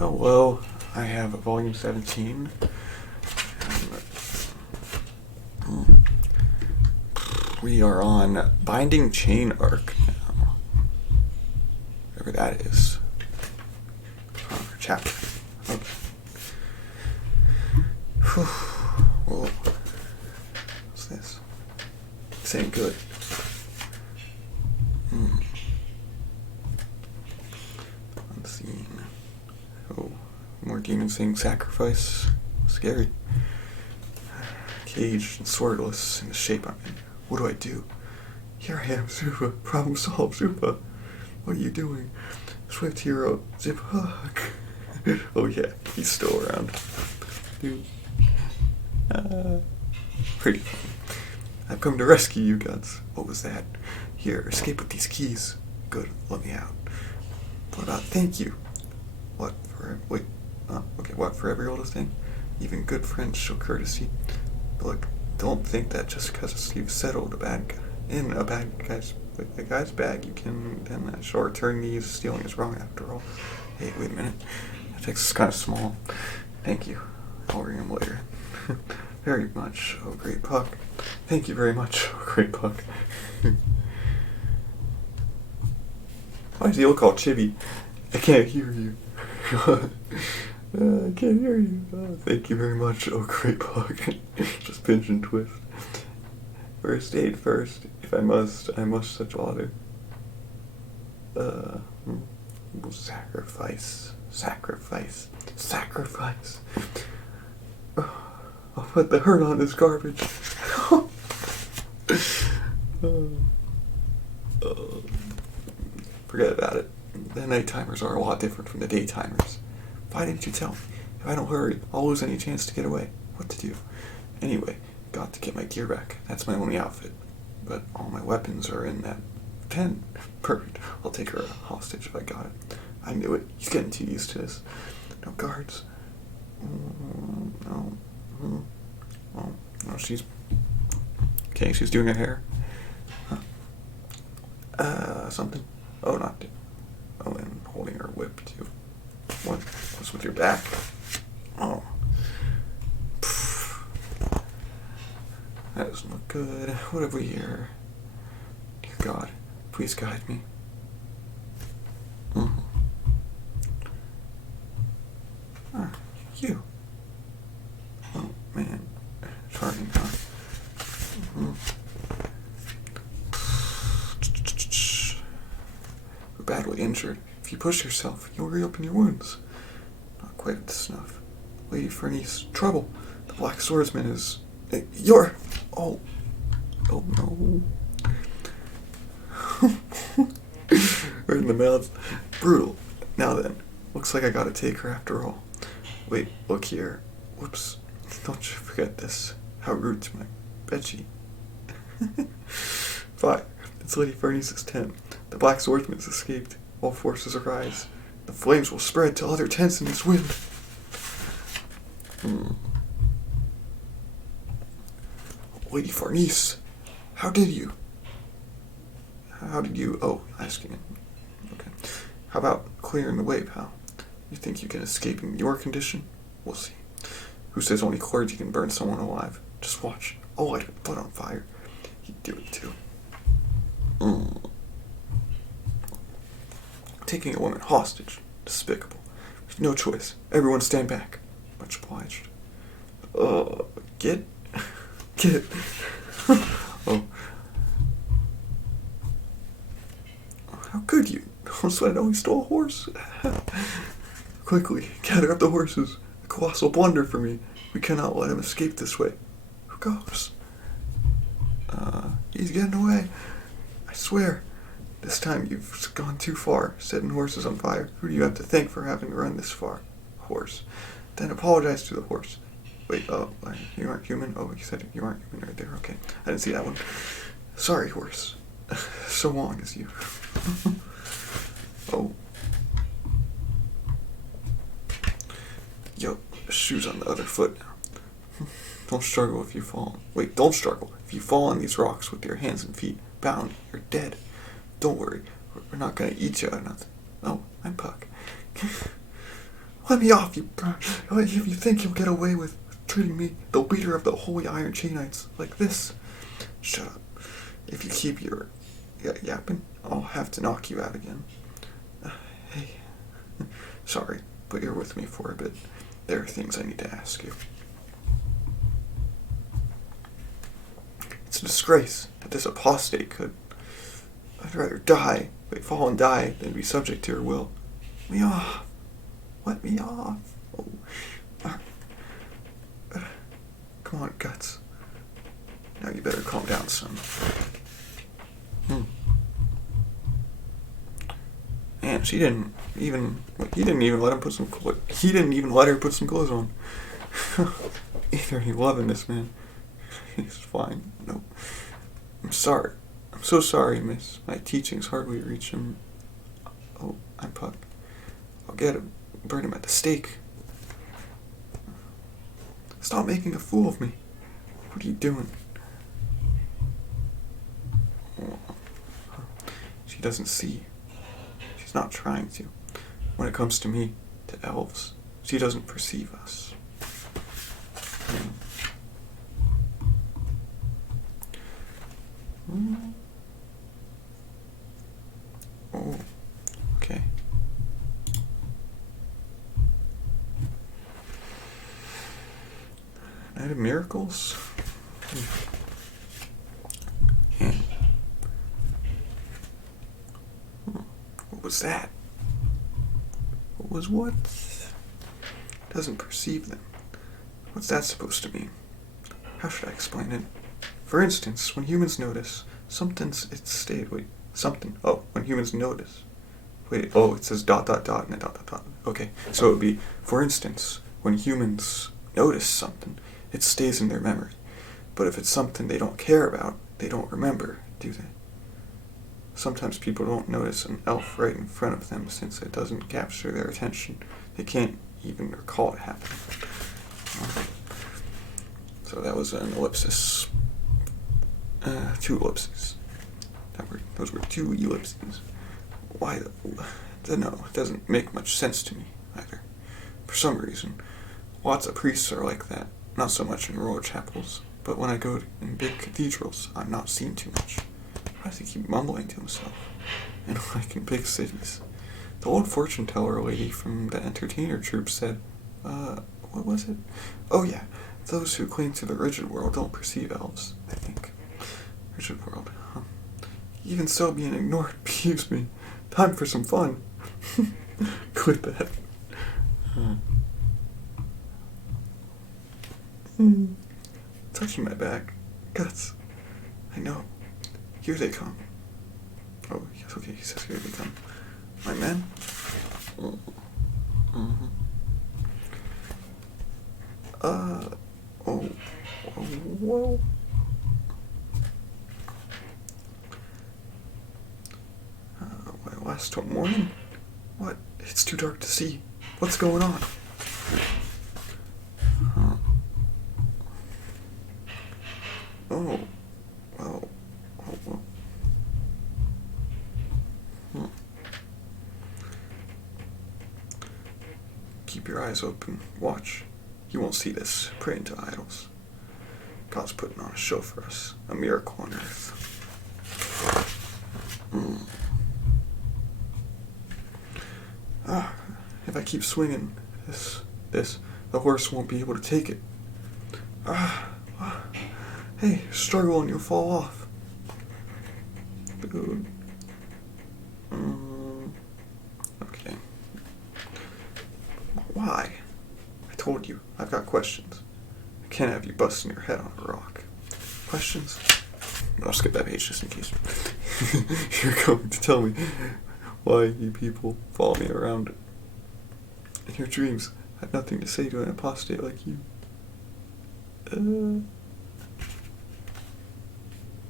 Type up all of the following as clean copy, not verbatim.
Hello, I have volume 17. We are on Binding Chain Arc now. Whatever that is. Chapter. Okay. Whew. Whoa. What's this? This ain't good. Unseen. Oh, more demons saying sacrifice. Scary. Caged and swordless in the shape I'm in. What do I do? Here I am, Zupa. Problem solved, Zupa. What are you doing? Swift hero, Zip Hug. Oh yeah, he's still around. Dude. Pretty funny. I've come to rescue you guys. What was that? Here, escape with these keys. Good, let me out. What about thank you? What for, wait, okay, what for every little thing? Even good friends show courtesy. Look, don't think that just because you've settled in a bad guy's bag, you can then short turn these. Stealing is wrong after all. Hey, wait a minute. That text is kind of small. Thank you. I'll read him later. Very much. Oh, great puck. Thank you very much. Oh, great puck. Why does he look all chibi? I can't hear you. I can't hear you. Oh, thank you very much. Oh, great puck. Just pinch and twist. First aid first. If I must such water. Sacrifice. I'll put the hurt on this garbage. Forget about it. The night timers are a lot different from the day timers. Why didn't you tell me? If I don't hurry, I'll lose any chance to get away. What to do? Anyway, got to get my gear back. That's my only outfit. But all my weapons are in that tent. Perfect. I'll take her hostage if I got it. I knew it. He's getting too used to this. No guards. No. Oh, no, she's... Okay, she's doing her hair. Something. Oh, not... Oh, and holding her whip, too. What's with your back? Oh. That doesn't look good. What have we here? Dear God, please guide me. You. Oh, man. Charging, huh? You're badly injured. If you push yourself, you'll reopen your wounds. Not quite at the snuff. Lady Farnese, trouble. The Black Swordsman is... You're... Oh. Oh, no. Right in the mouth. Brutal. Now then, looks like I gotta take her after all. Wait, look here. Whoops. Don't you forget this. How rude to my bedsheet. Fire. It's Lady Farnese's tent. The Black Swordsman has escaped. All forces arise. The flames will spread to other tents in this wind. Lady Farnese, how did you? Oh, asking him. Okay. How about clearing the way, pal? You think you can escape in your condition? We'll see. Who says only clergy can burn someone alive? Just watch. I'll light her butt on fire. He'd do it too. Taking a woman hostage. Despicable. There's no choice. Everyone stand back. Much obliged. Get. Oh. How could you? So I know he stole a horse. Quickly, gather up the horses. A colossal blunder for me. We cannot let him escape this way. Who goes? He's getting away. I swear. This time you've gone too far, setting horses on fire. Who do you have to thank for having run this far? Horse. Then apologize to the horse. Wait, you aren't human? Oh, you said you aren't human right there. Okay, I didn't see that one. Sorry, horse. So long as you. Oh. Yo, shoes on the other foot now. Don't struggle if you fall. Wait, don't struggle. If you fall on these rocks with your hands and feet bound, you're dead. Don't worry. We're not gonna eat you or nothing. Oh, I'm Puck. Let me off, you... If you think you'll get away with treating me, the leader of the Holy Iron Chainites, like this. Shut up. If you keep your yapping, I'll have to knock you out again. Hey. Sorry, but you're with me for a bit. There are things I need to ask you. It's a disgrace that this apostate could... I'd rather die, fall and die, than be subject to her will. Let me off. Let me off. Oh. Come on, Guts. Now you better calm down, son. Man, he didn't even let him put some he didn't even let her put some clothes on. Either he loving this man. He's fine. No. I'm sorry. I'm so sorry, miss. My teachings hardly reach him. Oh, I'm Puck. I'll get him. Burn him at the stake. Stop making a fool of me. What are you doing? She doesn't see. She's not trying to. When it comes to me, to elves, she doesn't perceive us. Oh, okay. Night of Miracles? Yeah. What was that? What was what? Doesn't perceive them. What's that supposed to mean? How should I explain it? For instance, when humans notice something. Oh, when humans notice. Wait, oh, it says ... and a ... Okay, so it would be, for instance, when humans notice something, it stays in their memory. But if it's something they don't care about, they don't remember, do they? Sometimes people don't notice an elf right in front of them since it doesn't capture their attention. They can't even recall it happening. So that was an ellipsis. 2 ellipses. Those were 2 ellipses. Why? No, it doesn't make much sense to me either. For some reason, lots of priests are like that. Not so much in rural chapels, but when I go in big cathedrals, I'm not seen too much. Why does he keep mumbling to himself? And like in big cities. The old fortune teller lady from the entertainer troupe said, what was it? Oh yeah, those who cling to the rigid world don't perceive elves, I think. Rigid world, huh? Even so, being ignored peeves me. Time for some fun. Quit that. Touching my back. Guts. I know. Here they come. Oh, yes, okay, he says here they come. My men? Whoa. Last morning? What? It's too dark to see. What's going on? Oh. Well. Keep your eyes open. Watch. You won't see this. Praying to idols. God's putting on a show for us. A miracle on earth. If I keep swinging this, the horse won't be able to take it. Hey, struggle and you'll fall off. Dude. Okay. Why? I told you, I've got questions. I can't have you busting your head on a rock. Questions? I'll skip that page just in case. You're going to tell me why you people follow me around in your dreams. I have nothing to say to an apostate like you.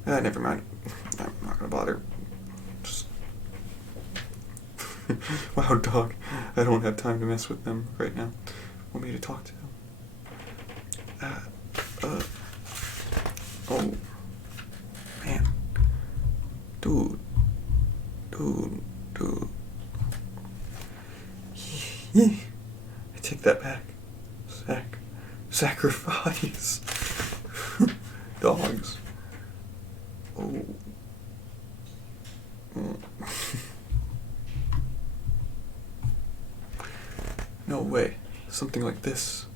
Never mind. I'm not gonna bother. Just... Wow, dog. I don't have time to mess with them right now. Want me to talk to them? Oh. Man. Dude. I take that back. Sacrifice. Dogs. Oh. No way. Something like this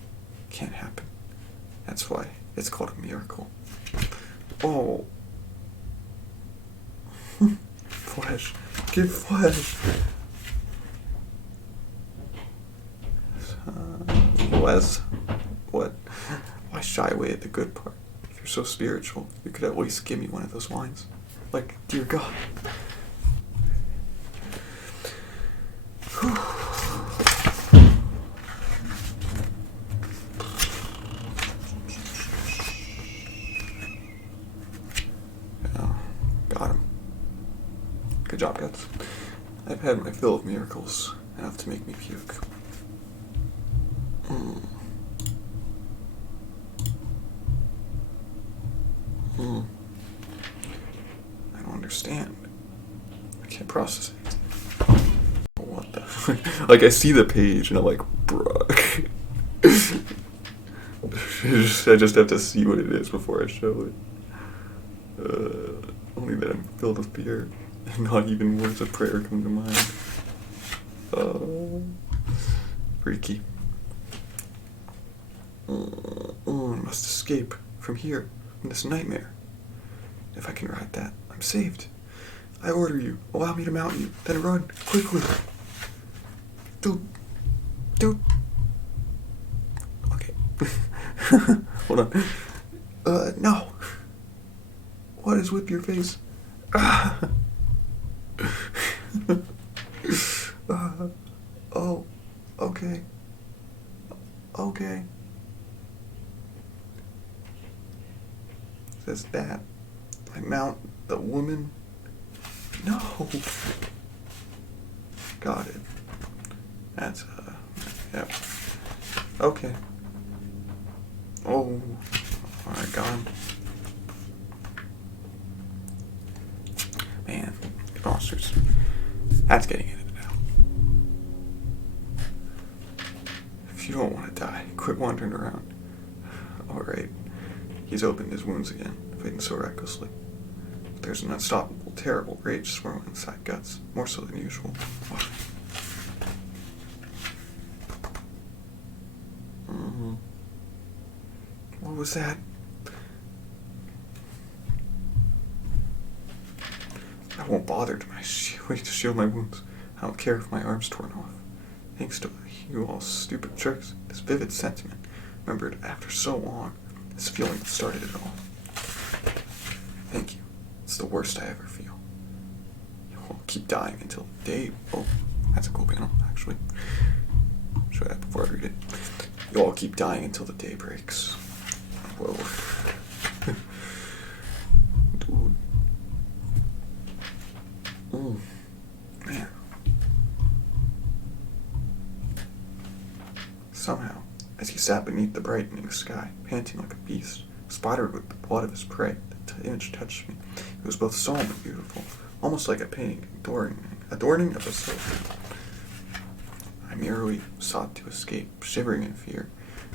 can't happen. That's why it's called a miracle. Oh. Flesh. Give flesh. Less? What? Why shy away at the good part? If you're so spiritual, you could at least give me one of those lines. Like, dear God. Got him. Good job, guys. I've had my fill of miracles, enough to make me puke. I don't understand. I can't process it. What the? Like, I see the page and I'm like, bruh. I just have to see what it is before I show it. Only that I'm filled with fear, and not even words of prayer come to mind. Freaky. I must escape from here, from this nightmare. If I can ride that, I'm saved. I order you, allow me to mount you, then run, quickly. Dude. Okay. Hold on. No. What is with your face? Oh, okay. Okay. Says that. I mount the woman? No. Got it. That's, yep. Okay. Oh, alright, got him. Man, monsters. That's getting it now. If you don't want to die, quit wandering around. Alright. He's opened his wounds again, fighting so recklessly. There's an unstoppable, terrible rage swirling inside guts, more so than usual. What was that? I won't bother to shield my wounds. I don't care if my arm's torn off. Thanks to you all's stupid tricks, this vivid sentiment, remembered after so long, this feeling that started it all. Thank you. It's the worst I ever feel. You'll keep dying until day. Oh, that's a cool panel, actually. Show that before I read it. You'll all keep dying until the day breaks. Whoa. Dude. Man. Somehow, as he sat beneath the brightening sky, panting like a beast, spotted with the blood of his prey, the image touched me. It was both solemn and beautiful, almost like a painting, adorning of a soul. I merely sought to escape, shivering in fear.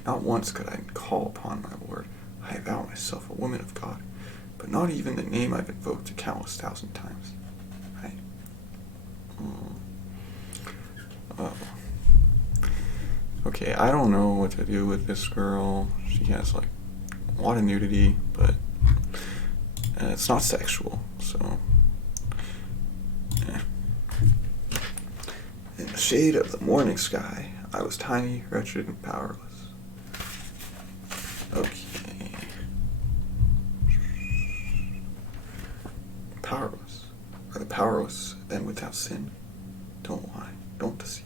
Not once could I call upon my Lord. I vow myself a woman of God, but not even the name I've invoked a countless thousand times. Okay, I don't know what to do with this girl. She has like a lot of nudity, but it's not sexual, so yeah. In the shade of the morning sky, I was tiny, wretched, and powerless. Okay. Powerless. Are the powerless then without sin? Don't lie. Don't deceive.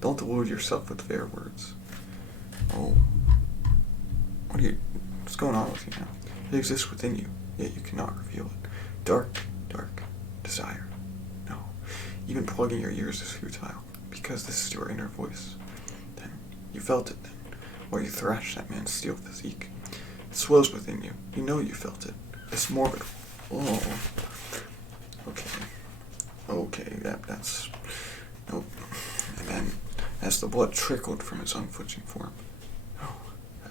Don't delude yourself with fair words. Oh. What's going on with you now? It exists within you, yet you cannot reveal it. Dark desire. No. Even plugging your ears is futile, because this is your inner voice. Then, you felt it then, while you thrashed that man's steel physique. It swells within you. You know you felt it. It's morbid. Oh. Okay, that's... Nope. And then, as the blood trickled from his unflinching form. Oh,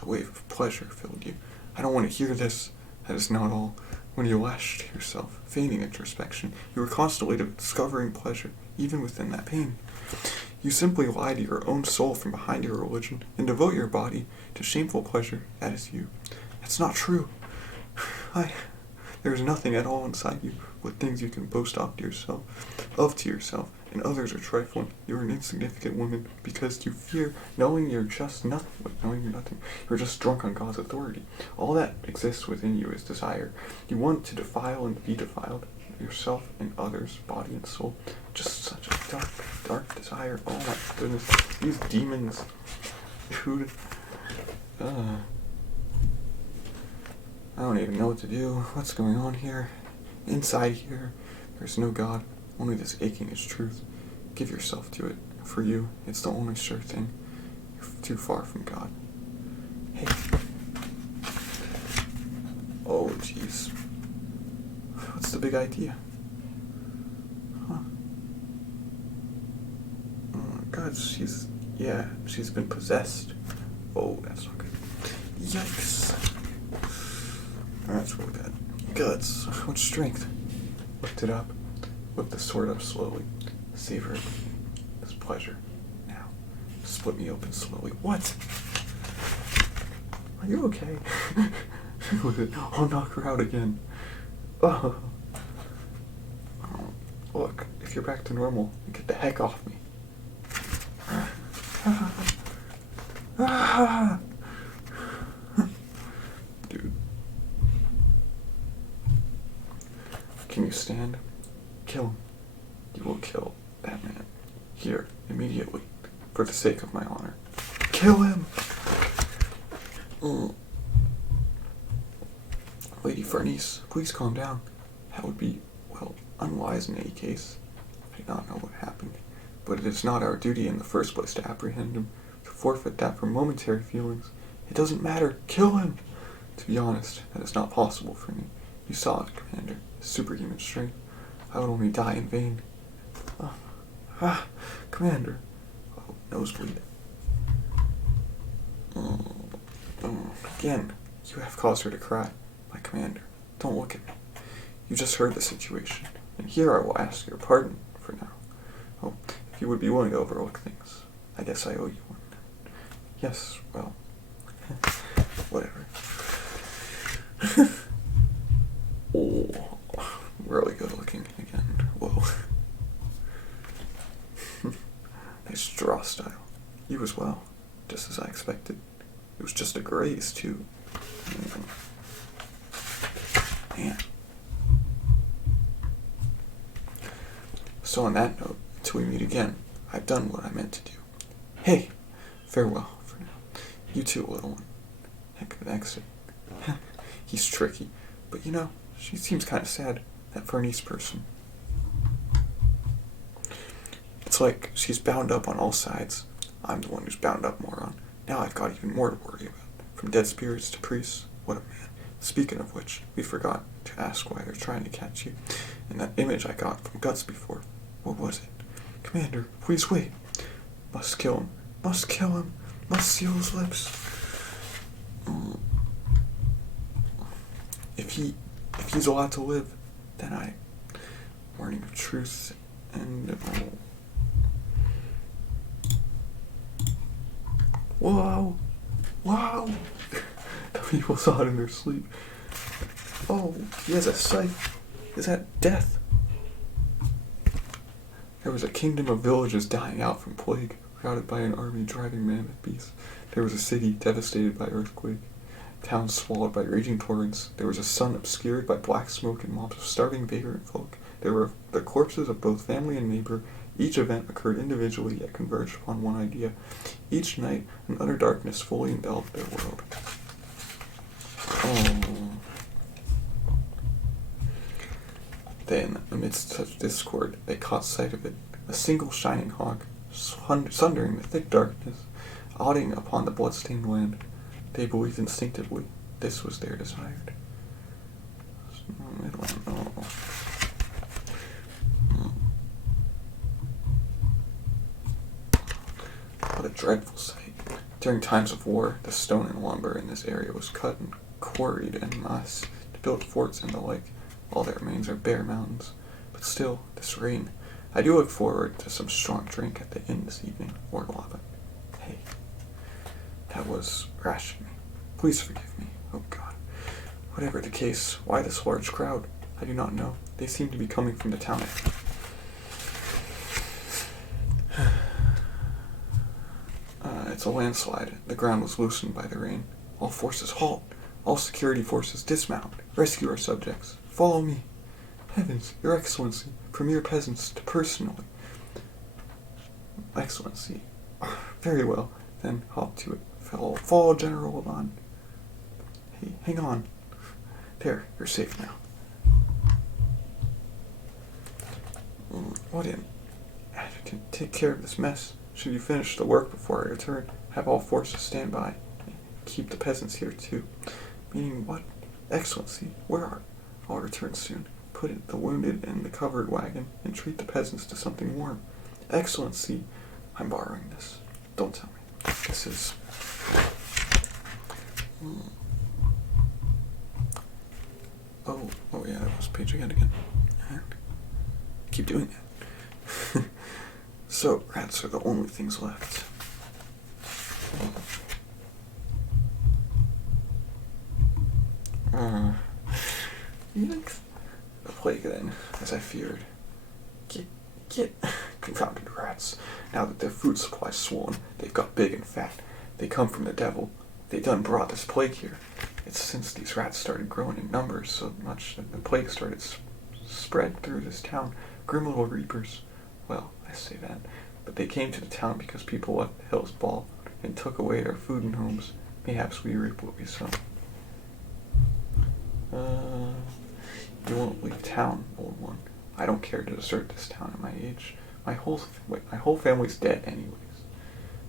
a wave of pleasure filled you. I don't want to hear this. That is not all. When you lashed yourself, feigning introspection, you were constantly discovering pleasure, even within that pain. You simply lie to your own soul from behind your religion and devote your body to shameful pleasure. That is you. That's not true. There is nothing at all inside you but things you can boast to yourself, and others are trifling. You are an insignificant woman because you fear knowing you're just nothing. Knowing you're nothing. You're just drunk on God's authority. All that exists within you is desire. You want to defile and be defiled, yourself and others, body and soul. Just such a dark, dark desire. Oh my goodness. These demons. Dude. I don't even know what to do. What's going on here? Inside here, there's no God. Only this aching is truth. Give yourself to it. For you, it's the only sure thing. You're too far from God. Hey. Oh, jeez. What's the big idea? Huh. Oh, God, she's been possessed. Oh, that's not good. Yikes. That's really bad. Guts. What strength. Lift it up. Whip the sword up slowly. Savor it. This pleasure. Now. Split me open slowly. What? Are you okay? I'll knock her out again. Oh. Look, if you're back to normal, then get the heck off me. Dude. Can you stand? Kill him. You will kill that man. Here, immediately. For the sake of my honor. Kill him! Lady Farnese, please calm down. That would be, well, unwise in any case. I do not know what happened. But it is not our duty in the first place to apprehend him, to forfeit that for momentary feelings. It doesn't matter. Kill him! To be honest, that is not possible for me. You saw it, Commander. Superhuman strength. I would only die in vain. Commander. Oh, nosebleed. Again, you have caused her to cry. My commander, don't look at me. You just heard the situation, and here I will ask your pardon for now. Oh, if you would be willing to overlook things, I guess I owe you one. Yes, well, whatever. Oh, really good looking again. Whoa. Nice draw style. You as well, just as I expected. It was just a graze, too. Man. So on that note, until we meet again, I've done what I meant to do. Hey, farewell for now. You too, little one. Heck of an exit. He's tricky, but you know, she seems kind of sad, that Farnese person. It's like she's bound up on all sides. I'm the one who's bound up more on. Now I've got even more to worry about. From dead spirits to priests. What a man. Speaking of which, we forgot to ask why they're trying to catch you. And that image I got from Guts before. What was it? Commander, please wait. Must kill him. Must kill him. Must seal his lips. If he's allowed to live, then I, learning of truth and Whoa! Wow! The people saw it in their sleep. Oh, he has a scythe. Is that death? There was a kingdom of villages dying out from plague, routed by an army driving mammoth beasts. There was a city devastated by earthquake, towns swallowed by raging torrents. There was a sun obscured by black smoke and mobs of starving vagrant folk. There were the corpses of both family and neighbor. Each event occurred individually yet converged upon one idea. Each night, an utter darkness fully enveloped their world. Oh. Then, amidst such discord, they caught sight of it, a single shining hawk, sundering the thick darkness, auding upon the blood-stained land. They believed instinctively this was their desired. I don't know. dreadful sight. During times of war, the stone and lumber in this area was cut and quarried en masse to build forts and the like. All that remains are bare mountains. But still, this rain. I do look forward to some strong drink at the inn this evening, or lava. Hey, that was rash of me. Please forgive me. Oh God. Whatever the case, why this large crowd? I do not know. They seem to be coming from the town. It's a landslide. The ground was loosened by the rain. All forces halt. All security forces dismount. Rescue our subjects. Follow me. Heavens, Your Excellency, from mere peasants to personally. Excellency. Very well. Then hop to it. Follow General Laban. Hey, hang on. There, you're safe now. What in? Adjutant, take care of this mess. Should you finish the work before I return, have all forces stand by. Keep the peasants here too. Meaning what? Excellency, where are? I'll return soon. Put the wounded in the covered wagon and treat the peasants to something warm. Excellency, I'm borrowing this. Don't tell me. This is... Oh yeah, that was page again. Keep doing that. So, rats are the only things left. Yikes. The plague then, as I feared. Get confounded rats. Now that their food supply's swollen, they've got big and fat. They come from the devil. They done brought this plague here. It's since these rats started growing in numbers so much that the plague started spread through this town. Grim little reapers. Well, I say that. But they came to the town because people left the hills bald and took away their food and homes. Mayhaps we reap what we sow. You won't leave town, old one. I don't care to desert this town at my age. My whole family's dead anyways.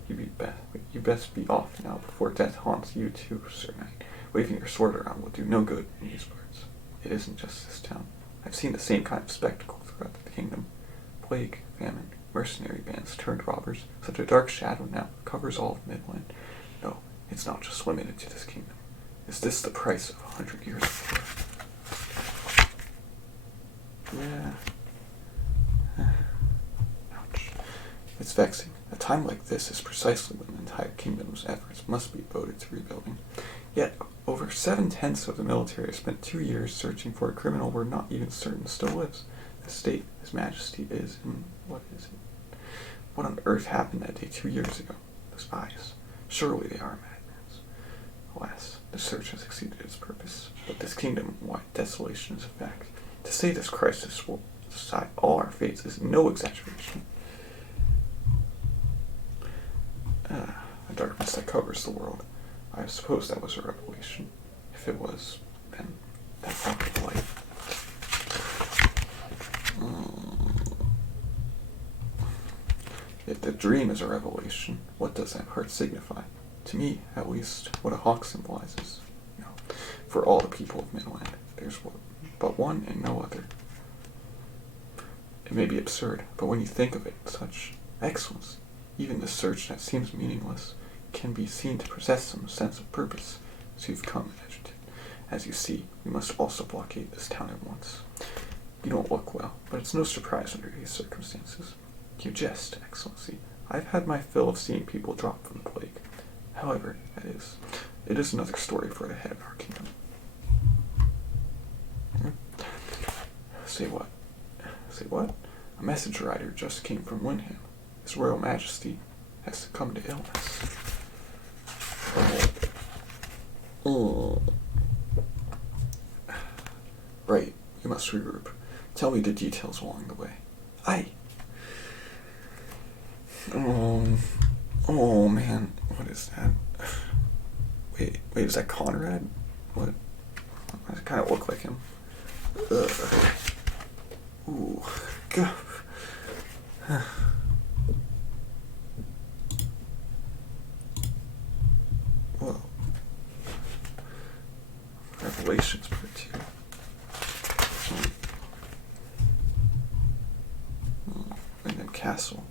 You best be off now before death haunts you too, Sir Knight. Waving your sword around will do no good in these parts. It isn't just this town. I've seen the same kind of spectacle throughout the kingdom. Plague, famine, mercenary bands turned robbers. Such a dark shadow now covers all of Midland. No, it's not just limited to this kingdom. Is this the price of 100 years of war? Yeah. Ouch. It's vexing. A time like this is precisely when the entire kingdom's efforts must be devoted to rebuilding. Yet, over 7/10 of the military have spent 2 years searching for a criminal we're not even certain still lives. The state His Majesty is in. What is it? What on earth happened that day 2 years ago? Those eyes. Surely they are madmen's. Alas, the search has exceeded its purpose, but this kingdom-wide desolation is a fact. To say this crisis will decide all our fates is no exaggeration. The darkness that covers the world. I suppose that was a revelation. If it was, then that felt like light. If the dream is a revelation, what does that part signify? To me, at least, what a hawk symbolizes. You know, for all the people of Midland, there's but one and no other. It may be absurd, but when you think of it, such excellence, even the search that seems meaningless, can be seen to possess some sense of purpose. So you've come, adjutant. As you see, we must also blockade this town at once. You don't look well, but it's no surprise under these circumstances. You jest, Excellency. I've had my fill of seeing people drop from the plague. However, it is another story for the head of our kingdom. Say what? Say what? A messenger rider just came from Windham. His Royal Majesty has succumbed to illness. Right, you must regroup. Tell me the details along the way. Aye. Oh man, what is that? Wait, is that Conrad? What? I kind of look like him. Ugh. Ooh, God. Whoa. Revelations part 2. And then Castle.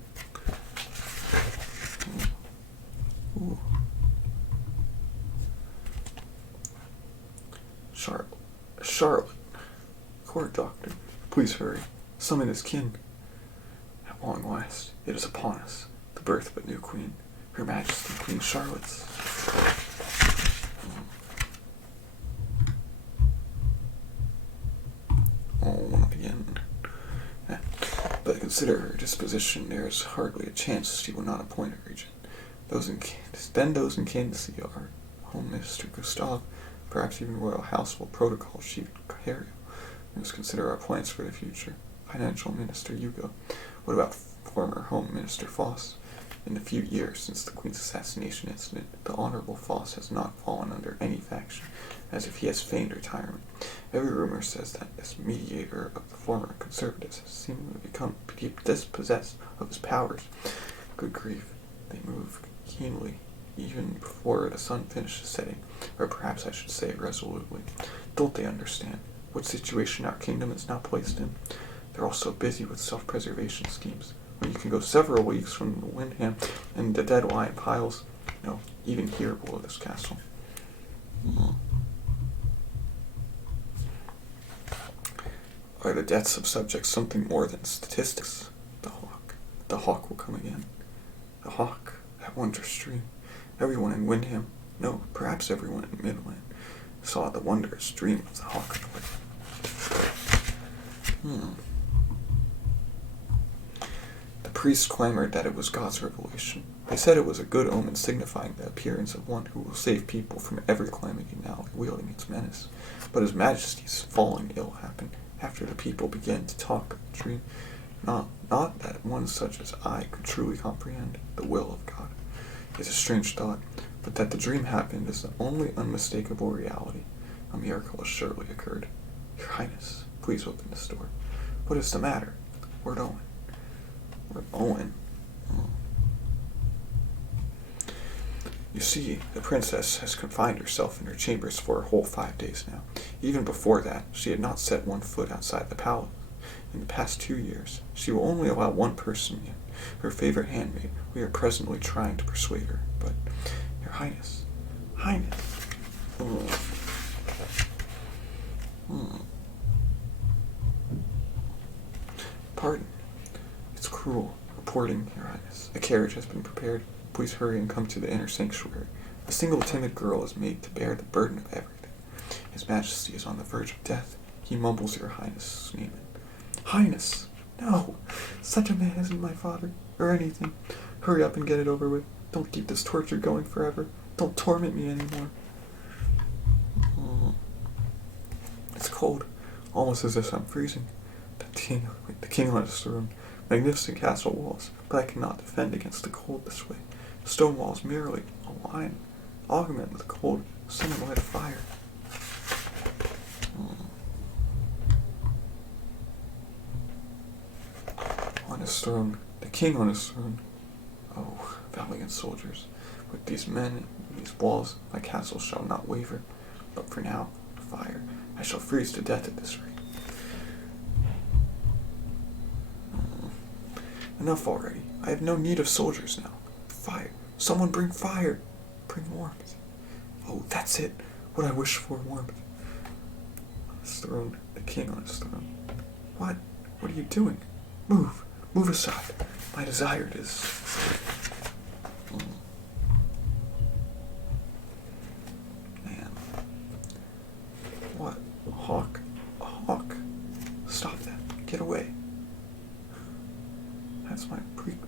Charlotte. Court doctor, please hurry. Summon his kin. At long last, it is upon us, the birth of a new queen, Her Majesty Queen Charlotte's. Again. But consider her disposition, there is hardly a chance she will not appoint a regent. Those in candidacy are Home Minister Gustave, perhaps even Royal Household Protocol Chief Harry. We must consider our plans for the future. Financial Minister Hugo. What about former Home Minister Foss? In the few years since the Queen's assassination incident, the Honorable Foss has not fallen under any faction, as if he has feigned retirement. Every rumor says that this mediator of the former Conservatives has seemingly become dispossessed of his powers. Good grief, they move keenly, even before the sun finishes setting, or perhaps I should say resolutely. Don't they understand what situation our kingdom is now placed in? They're also busy with self-preservation schemes, where you can go several leagues from Windham and the dead lion piles, even here below this castle. Are the deaths of subjects something more than statistics? The hawk. The hawk will come again. The hawk, that wondrous stream. Everyone in Windham, no, perhaps everyone in Midland, saw the wondrous dream of the hawk of the way. The priests clamored that it was God's revelation. They said it was a good omen signifying the appearance of one who will save people from every calamity now wielding its menace. But His Majesty's falling ill happened after the people began to talk of the dream. Not that one such as I could truly comprehend the will of God. It's a strange thought, but that the dream happened is the only unmistakable reality. A miracle has surely occurred. Your Highness, please open this door. What is the matter? Lord Owen. Lord Owen? You see, the princess has confined herself in her chambers for a whole 5 days now. Even before that, she had not set one foot outside the palace. In the past 2 years, she will only allow one person in, her favorite handmaid. We are presently trying to persuade her, but, Your Highness, Pardon. It's cruel. Reporting, Your Highness. A carriage has been prepared. Please hurry and come to the inner sanctuary. A single timid girl is made to bear the burden of everything. His Majesty is on the verge of death. He mumbles Your Highness's name. Highness! No! Such a man isn't my father, or anything. Hurry up and get it over with. Don't keep this torture going forever. Don't torment me anymore. It's cold, almost as if I'm freezing. The king on his throne. Magnificent castle walls, but I cannot defend against the cold this way. Stone walls merely a line, augment with cold, someone light a fire. On his throne, the king on his throne. Oh, valiant soldiers, with these men and these walls, my castle shall not waver. But for now, fire, I shall freeze to death at this rate. Enough already. I have no need of soldiers now. Fire. Someone bring fire. Bring warmth. Oh, that's it. What I wish for, warmth. On his throne, the king on his throne. What? What are you doing? Move. Move aside. My desire is... Man. What? A hawk? A hawk? Stop that. Get away. That's my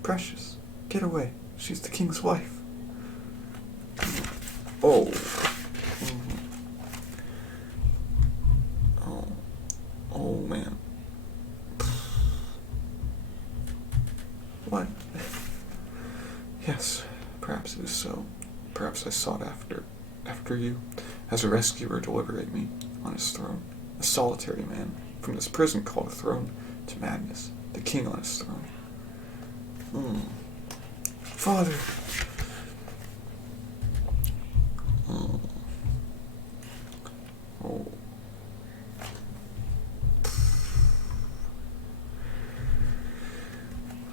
precious. Get away. She's the king's wife. Oh. Oh, man. What? Yes, perhaps it is so. Perhaps I sought after you, as a rescuer to liberate me on his throne. A solitary man, from this prison called a throne, to madness, the king on his throne. Father! Oh.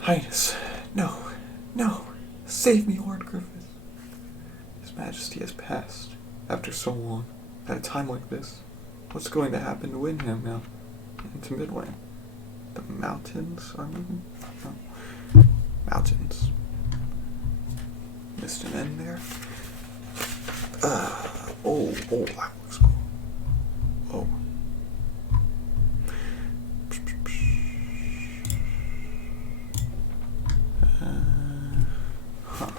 Highness, no, no, save me, Lord Griffith. His Majesty has passed, after so long, at a time like this. What's going to happen to Windham now? Into Midland? The mountains are moving? No. Mountains. Missed an end there. Oh, that looks cool. Oh. Huh.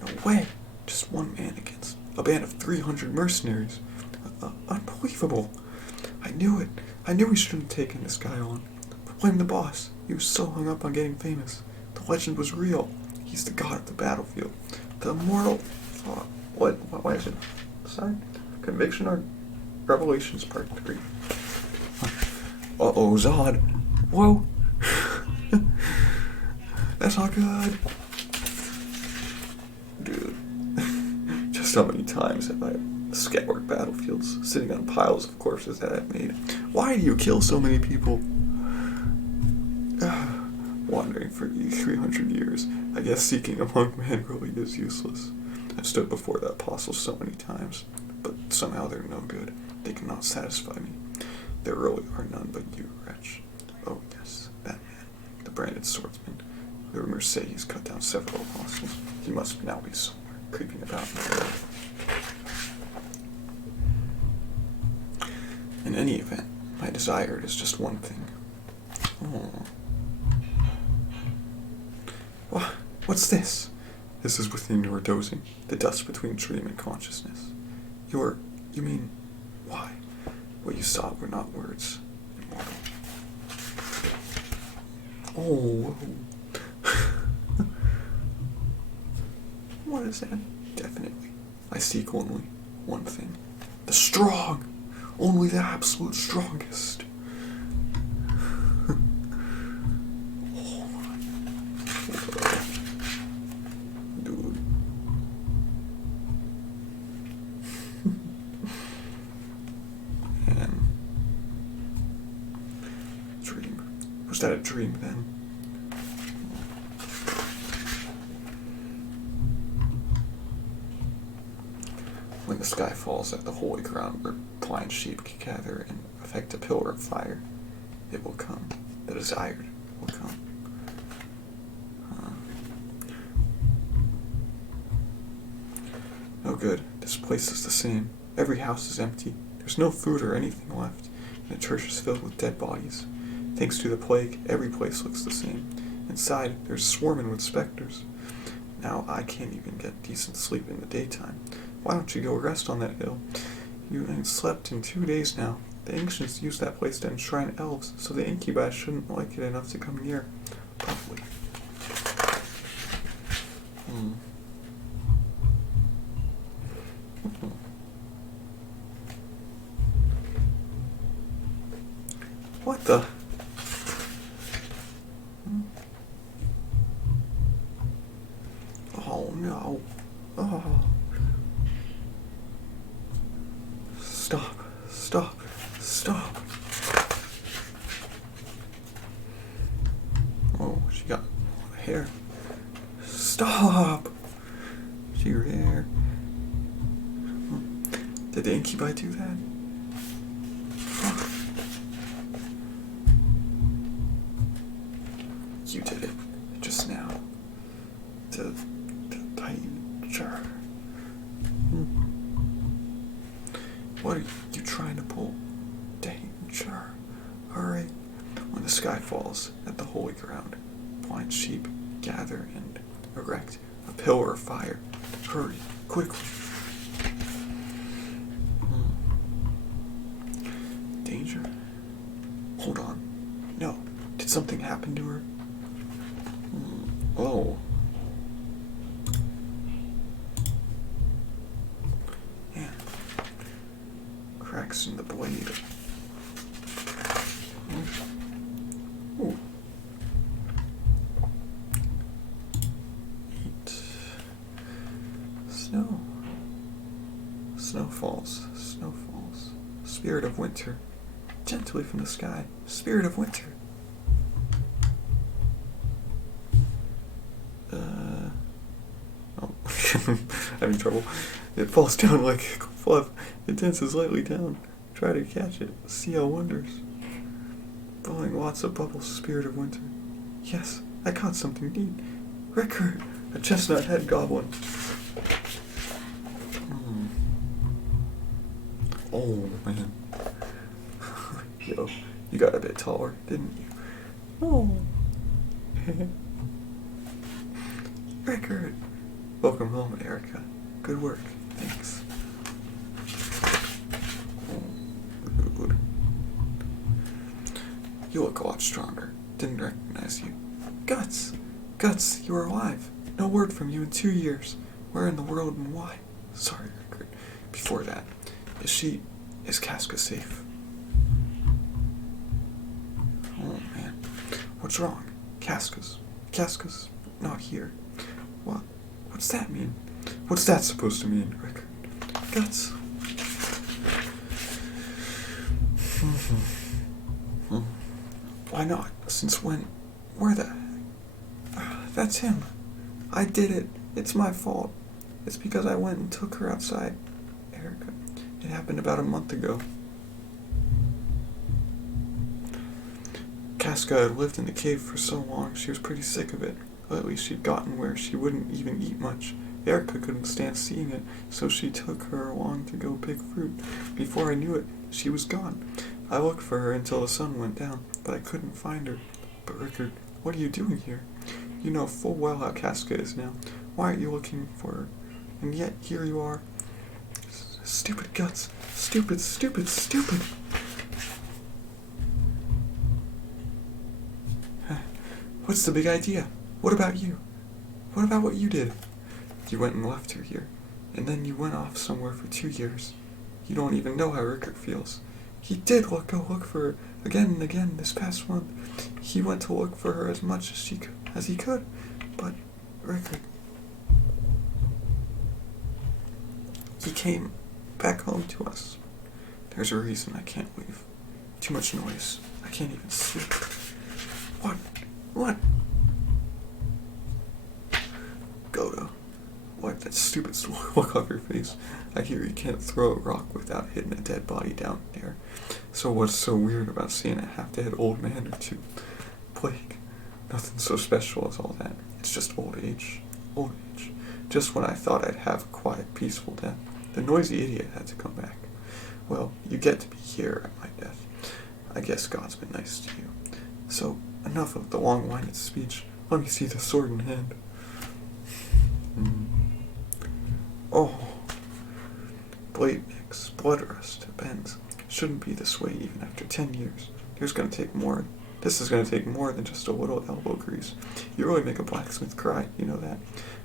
No way. Just one man against a band of 300 mercenaries. Unbelievable. I knew it. I knew we shouldn't have taken this guy on. But blame the boss. He was so hung up on getting famous. The legend was real. He's the god of the battlefield. The immortal... What? Why is it? Sign? Conviction or Revelations Part 3? Uh-oh, Zod. Whoa. That's not good. Dude. Just how many times have I scoured battlefields, sitting on piles of corpses that I've made? Why do you kill so many people? Wandering for 300 years, I guess seeking among men really is useless. I've stood before the apostles so many times, but somehow they're no good. They cannot satisfy me. There really are none but you, wretch. Oh yes, that man, the branded swordsman. The rumors say he's cut down several apostles. He must now be somewhere, creeping about in the world. In any event, my desire is just one thing. Oh. What's this? This is within your dozing, the dust between dream and consciousness. You mean, why? What you saw were not words, immortal. Oh, what is that? Definitely. I seek only one thing. The strong! Only the absolute strongest. Was that a dream then? When the sky falls at the holy ground where blind sheep can gather and affect a pillar of fire, it will come. The desired will come. No good. This place is the same. Every house is empty. There's no food or anything left, and the church is filled with dead bodies. Thanks to the plague, every place looks the same. Inside, there's swarming with specters. Now I can't even get decent sleep in the daytime. Why don't you go rest on that hill? You ain't slept in 2 days now. The ancients used that place to enshrine elves, so the incubi shouldn't like it enough to come near. Probably. What the? Oh no. Oh. Stop. Stop. Stop. Oh, she got hair. Stop. She her hair. Did the incubi do that? You did it just now. The danger. What are you trying to pull? Danger. Hurry. When the sky falls at the holy ground, blind sheep gather and erect a pillar of fire. Hurry, quickly. Danger? Hold on. No. Did something happen to her? Oh. Man. Cracks in the blade. Ooh. Eat. Snow. Snow falls. Snow falls. Spirit of winter. Gently from the sky. Spirit of winter. Oh. Having trouble. It falls down like fluff. It dances lightly down. Try to catch it. See how wonders. Blowing lots of bubbles, spirit of winter. Yes, I caught something neat. Rickard, a chestnut head goblin. Oh, man. Yo, you got a bit taller, didn't you? Oh. Rickard. Welcome home, Erica. Good work. Thanks. Oh, rude. You look a lot stronger. Didn't recognize you. Guts! Guts, you are alive. No word from you in 2 years. Where in the world and why? Sorry, Rickard. Before that, is Casca safe? Oh, man. What's wrong? Casca's not here. What's that mean? What's that supposed to mean, Rickard? Guts. Why not? Since when? Where the... That's him. I did it. It's my fault. It's because I went and took her outside. Erica. It happened about a month ago. Casca had lived in the cave for so long, she was pretty sick of it. Lately she'd gotten where she wouldn't even eat much. Erica couldn't stand seeing it, so she took her along to go pick fruit. Before I knew it, she was gone. I looked for her until the sun went down, but I couldn't find her. But Rickard, what are you doing here? You know full well how Casca is now. Why aren't you looking for her? And yet, here you are. Stupid Guts. Stupid, stupid, stupid. What's the big idea? What about you? What about what you did? You went and left her here, and then you went off somewhere for 2 years. You don't even know how Rickard feels. He did go look for her again and again this past month. He went to look for her as much as he could, but Rickard... He came back home to us. There's a reason I can't leave. Too much noise. I can't even sleep. What? Godo. What? That stupid look off your face. I hear you can't throw a rock without hitting a dead body down there. So what's so weird about seeing a half-dead old man or two? Plague. Nothing so special as all that. It's just old age. Old age. Just when I thought I'd have a quiet, peaceful death, the noisy idiot had to come back. Well, you get to be here at my death. I guess God's been nice to you. So, enough of the long-winded speech. Let me see the sword in hand. Oh. Blade mix, blood rust, bends. Shouldn't be this way even after 10 years. This is gonna take more than just a little elbow grease. You really make a blacksmith cry, you know that.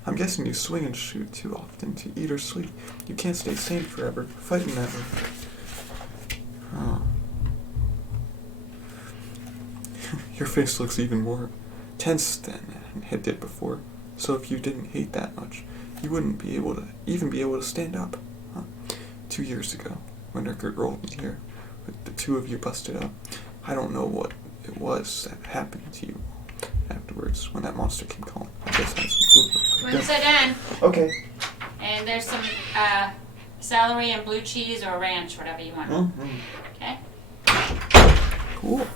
I'm guessing you swing and shoot too often to eat or sleep. You can't stay sane forever, fighting that way. Huh. Your face looks even more tense than it did before. So if you didn't hate that much, you wouldn't be able to stand up. Huh? 2 years ago, when Rickard rolled in here, with the two of you busted up, I don't know what it was that happened to you afterwards when that monster came calling. I guess that's some food. One sit down. Okay. And there's some celery and blue cheese or ranch, whatever you want. Mm-hmm. Okay? Cool.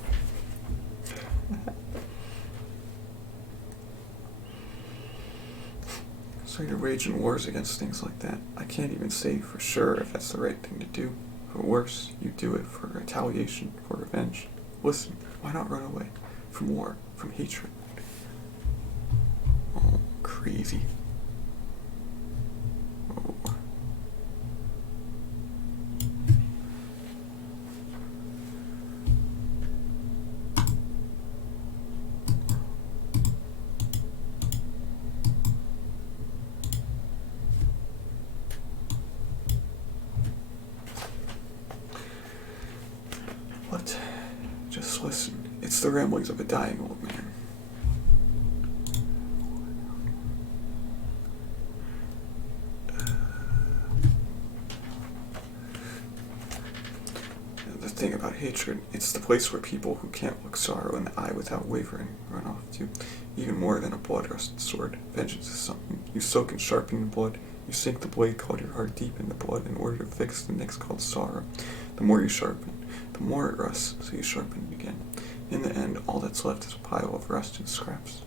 So you're waging wars against things like that. I can't even say for sure if that's the right thing to do. Or worse, you do it for retaliation, for revenge. Listen, why not run away? From war, from hatred. Oh, crazy. Oh. What? Just listen. It's the ramblings of a dying old man. thing about hatred. It's the place where people who can't look sorrow in the eye without wavering run off to. Even more than a blood-rusted sword, vengeance is something you soak and sharpen in blood. You sink the blade called your heart deep in the blood in order to fix the nick called sorrow. The more you sharpen, the more it rusts, so you sharpen it again. In the end, all that's left is a pile of rusted scraps.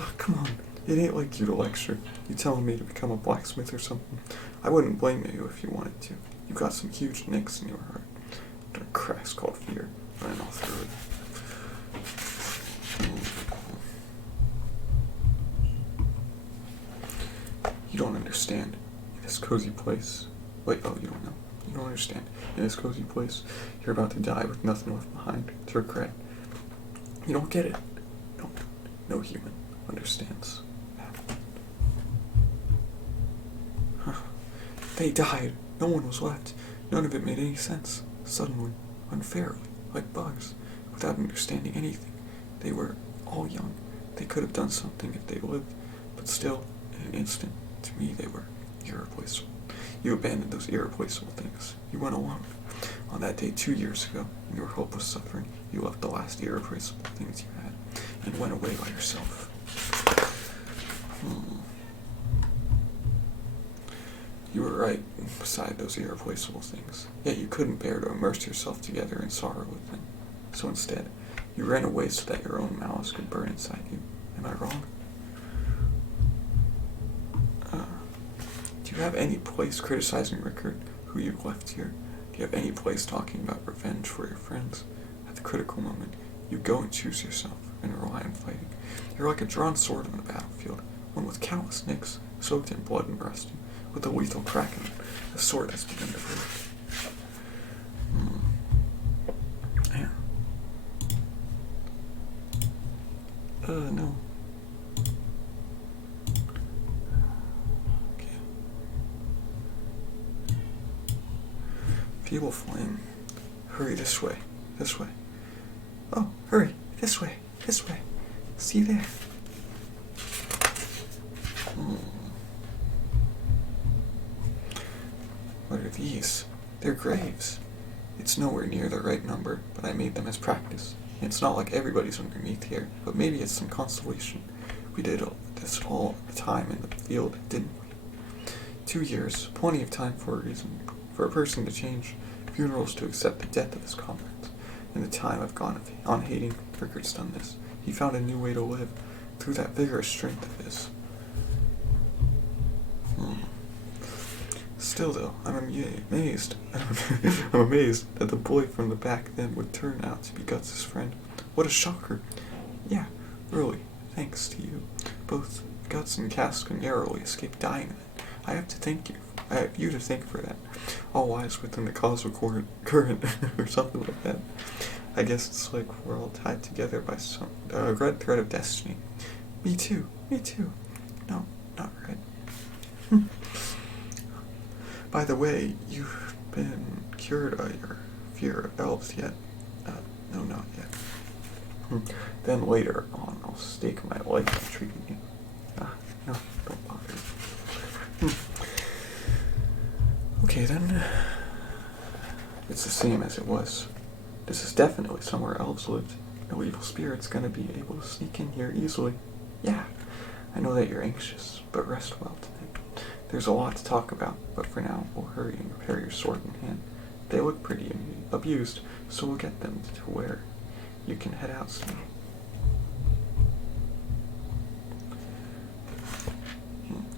Oh, come on, it ain't like you to lecture. You telling me to become a blacksmith or something? I wouldn't blame you if you wanted to. You got some huge nicks in your heart. Dark cracks called fear, running all through it. You don't understand. In this cozy place. Wait, oh, you don't know. You don't understand. In this cozy place, you're about to die with nothing left behind to regret. You don't get it. No human understands that. Huh. They died. No one was left. None of it made any sense. Suddenly, unfairly, like bugs, without understanding anything. They were all young. They could have done something if they lived, but still, in an instant, to me they were irreplaceable. You abandoned those irreplaceable things. You went alone. On that day 2 years ago, when your hope was suffering, you left the last irreplaceable things you had, and went away by yourself. You were right beside those irreplaceable things, yet you couldn't bear to immerse yourself together in sorrow with them. So instead, you ran away so that your own malice could burn inside you. Am I wrong? Do you have any place criticizing Rickard, who you left here? Do you have any place talking about revenge for your friends? At the critical moment, you go and choose yourself and rely on fighting. You're like a drawn sword on the battlefield, one with countless nicks, soaked in blood and rusting, with a lethal crack in it, a sword that's begun to break. Yeah. No. Okay. Feeble flame. Hurry this way. This way. Oh, hurry. This way. This way. See there. What are these? They're graves. It's nowhere near the right number, but I made them as practice. It's not like everybody's underneath here, but maybe it's some consolation. We did this all the time in the field, didn't we? 2 years, plenty of time for a reason, for a person to change, funerals to accept the death of his comrades. In the time I've gone on hating, Rickard's done this. He found a new way to live, through that vigorous strength of his. Still, though, I'm amazed. I'm amazed that the boy from the back then would turn out to be Guts' friend. What a shocker! Yeah, really, thanks to you. Both Guts and Cass narrowly escaped dying then. I have you to thank for that. All lies within the causal current, or something like that. I guess it's like we're all tied together by some red thread of destiny. Me too. No, not red. By the way, you've been cured of your fear of elves yet? No, not yet. Then later on, I'll stake my life on treating you. No, don't bother. Okay, then. It's the same as it was. This is definitely somewhere elves lived. No evil spirit's gonna be able to sneak in here easily. Yeah, I know that you're anxious, but rest well today. There's a lot to talk about, but for now, we'll hurry and repair your sword in hand. They look pretty abused, so we'll get them to where you can head out soon.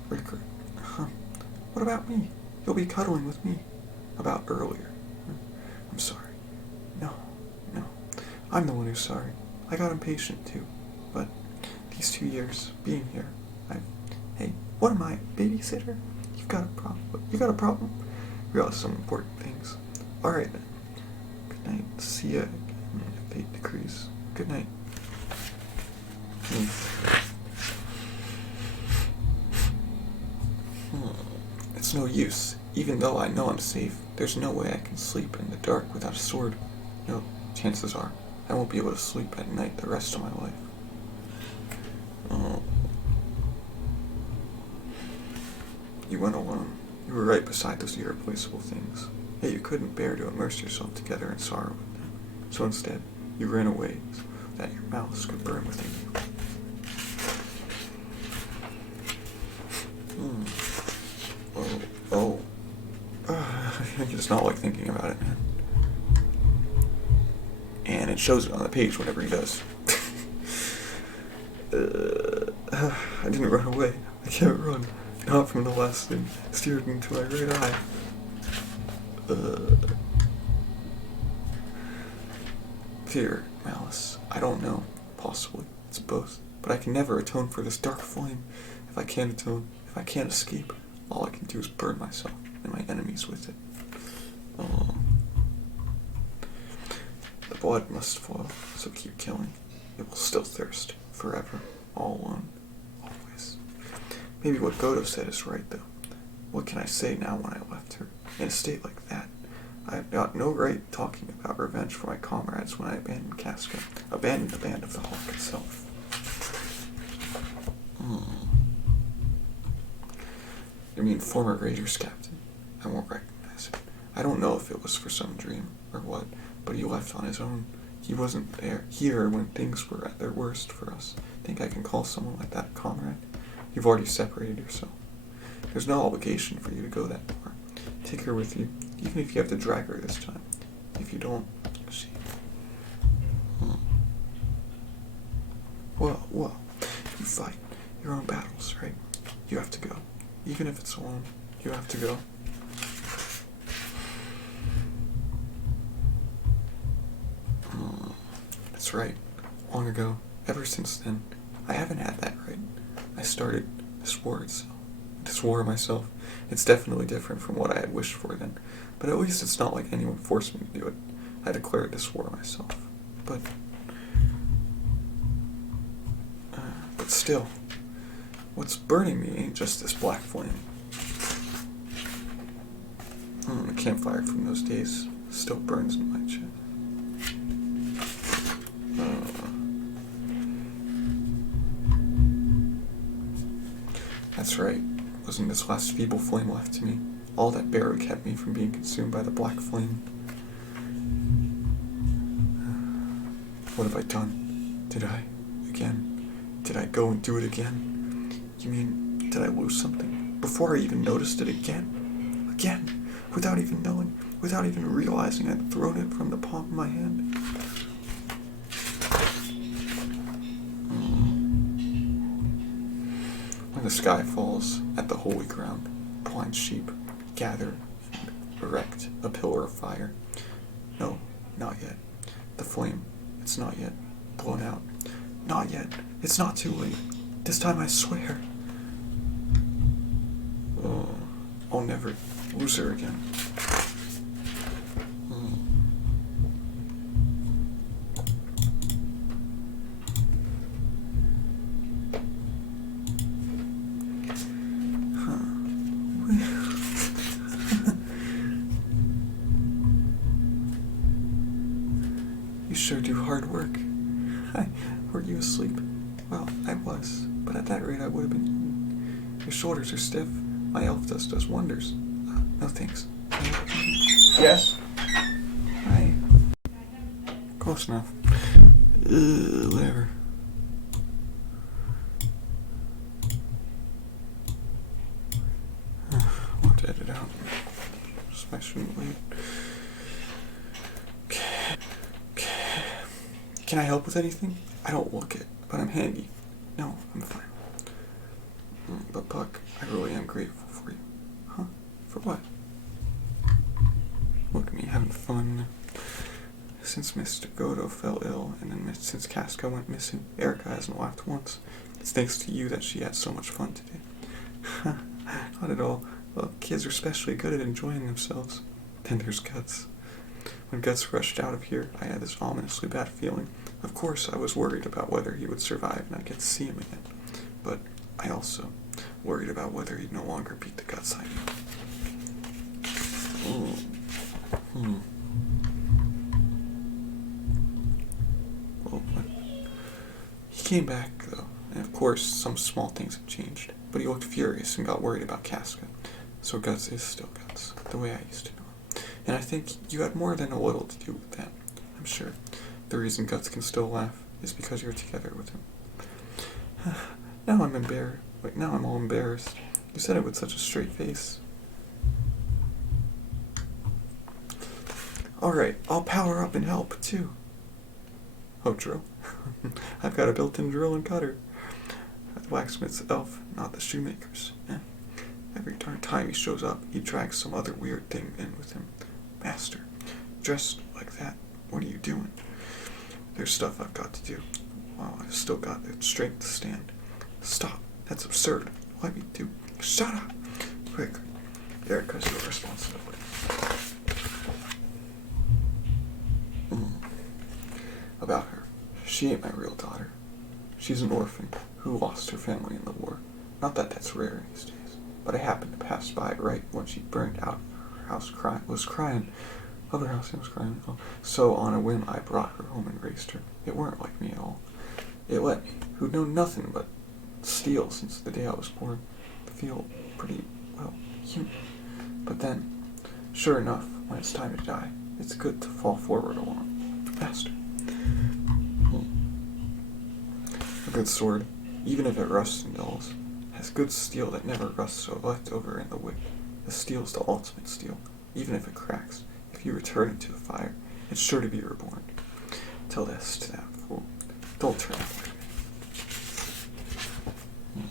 Rickard. What about me? You'll be cuddling with me. About earlier. I'm sorry. No. I'm the one who's sorry. I got impatient too, but these 2 years being here, Hey, what am I, babysitter? You got a problem? Realize some important things. Alright then. Good night. See ya again if fate decrees. Good night. It's no use. Even though I know I'm safe, there's no way I can sleep in the dark without a sword. Chances are, I won't be able to sleep at night the rest of my life. You went alone. You were right beside those irreplaceable things. Yet you couldn't bear to immerse yourself together in sorrow with them. So instead, you ran away so that your malice could burn within you. I just not like thinking about it, man. And it shows it on the page whenever he does. I didn't run away. I can't run. Not from the last thing steered into my right eye. Fear, malice. I don't know. Possibly. It's both. But I can never atone for this dark flame. If I can't atone, if I can't escape, all I can do is burn myself and my enemies with it. The blood must flow, so keep killing. It will still thirst, forever, all alone, always. Maybe what Godo said is right, though. What can I say now when I left her? In a state like that, I have got no right talking about revenge for my comrades when I abandoned Casca, abandoned the band of the Hawk itself. You mean former Raiders captain? I won't recognize it. I don't know if it was for some dream or what, but he left on his own. He wasn't here when things were at their worst for us. Think I can call someone like that a comrade? You've already separated yourself. There's no obligation for you to go that far. Take her with you, even if you have to drag her this time. If you don't, see. Well, you fight your own battles, right? You have to go. Even if it's alone, you have to go. That's right. Long ago. Ever since then, I haven't had that right. I started this war itself. This war myself. It's definitely different from what I had wished for then. But at least it's not like anyone forced me to do it. I declared this war myself. But still, what's burning me ain't just this black flame. The campfire from those days still burns in my chest. That's right. Wasn't this last feeble flame left to me? All that barely kept me from being consumed by the black flame. What have I done? Did I? Again? Did I go and do it again? You mean, did I lose something? Before I even noticed it again? Again? Without even knowing? Without even realizing I'd thrown it from the palm of my hand? When the sky falls at the holy ground, blind sheep gather and erect a pillar of fire. No, not yet. The flame, it's not yet blown out. Not yet. It's not too late. This time I swear. I'll never lose her again. You sure do hard work. Were you asleep? Well, I was, but at that rate I would have been eaten. Your shoulders are stiff. My elf dust does wonders. No thanks. Yes? Hi. Close enough. Whatever. I want to edit out. I shouldn't wait. Can I help with anything? I don't look it, but I'm handy. No, I'm fine. But Puck, I really am grateful for you. Huh? For what? Look at me having fun. Since Mr. Godo fell ill, and then since Casca went missing, Erica hasn't laughed once. It's thanks to you that she had so much fun today. Not at all. Well, kids are especially good at enjoying themselves. Then there's Guts. When Guts rushed out of here, I had this ominously bad feeling. Of course, I was worried about whether he would survive and I'd get to see him again. But I also worried about whether he'd no longer beat the Guts I knew. Well, he came back, though, and of course, some small things have changed. But he looked furious and got worried about Casca. So Guts is still Guts, the way I used to know him. And I think you had more than a little to do with that. I'm sure the reason Guts can still laugh is because you're together with him. Now I'm embarrassed. Wait, now I'm all embarrassed. You said it with such a straight face. Alright, I'll power up and help, too. Oh, drill. I've got a built-in drill and cutter. The blacksmith's elf, not the shoemaker's. Every darn time he shows up, he drags some other weird thing in with him. Master, dressed like that, what are you doing? There's stuff I've got to do. Wow, I've still got the strength to stand. Stop, that's absurd. Let me do. Shut up! Quick, Erica's your responsibility. About her. She ain't my real daughter. She's an orphan who lost her family in the war. Not that that's rare these days, but I happened to pass by right when she burned out. Her house was crying. Other house was crying. So on a whim, I brought her home and raised her. It weren't like me at all. It let me, who'd known nothing but steel since the day I was born, feel pretty, well, human. But then, sure enough, when it's time to die, it's good to fall forward along. Faster. A good sword, even if it rusts and dulls, has good steel that never rusts or left over in the wick. The steel's the ultimate steel, even if it cracks. If you return it to the fire, it's sure to be reborn. Tell this to that fool. Don't turn out like me.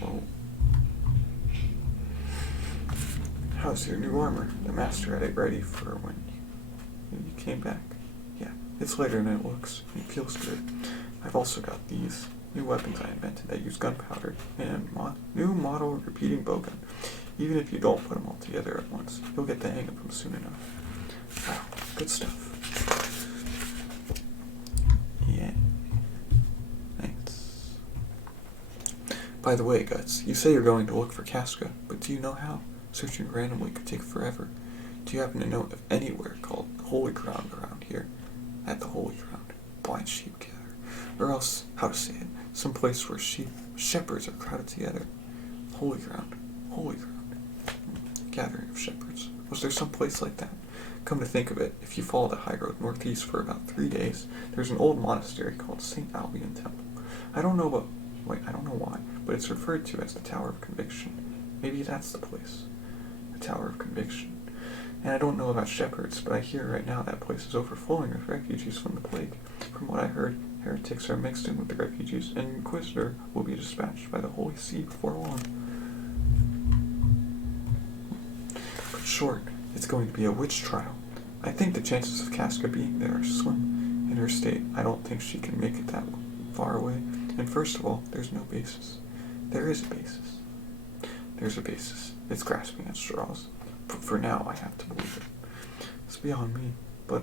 Whoa. How's your new armor? The master had it ready for when you came back. Yeah, it's lighter than it looks. It feels good. I've also got these new weapons I invented that use gunpowder and new model repeating bowgun. Even if you don't put them all together at once, you'll get the hang of them soon enough. Wow, good stuff. Yeah. Thanks. By the way, Guts, you say you're going to look for Casca, but do you know how? Searching randomly could take forever. Do you happen to know of anywhere called Holy Ground around here? At the Holy Ground, blind sheep gather. Or else, how to say it, some place where shepherds are crowded together. Holy Ground. Gathering of shepherds. Was there some place like that? Come to think of it, if you follow the high road northeast for about 3 days, there's an old monastery called St. Albion Temple. I don't know why, but it's referred to as the Tower of Conviction. Maybe that's the place. The Tower of Conviction. And I don't know about shepherds, but I hear right now that place is overflowing with refugees from the plague. From what I heard, heretics are mixed in with the refugees, and an inquisitor will be dispatched by the Holy See before long. But short, it's going to be a witch trial. I think the chances of Casca being there are slim. In her state, I don't think she can make it that far away. And first of all, there's no basis. There is a basis. There's a basis. It's grasping at straws. But for now, I have to believe it. It's beyond me. But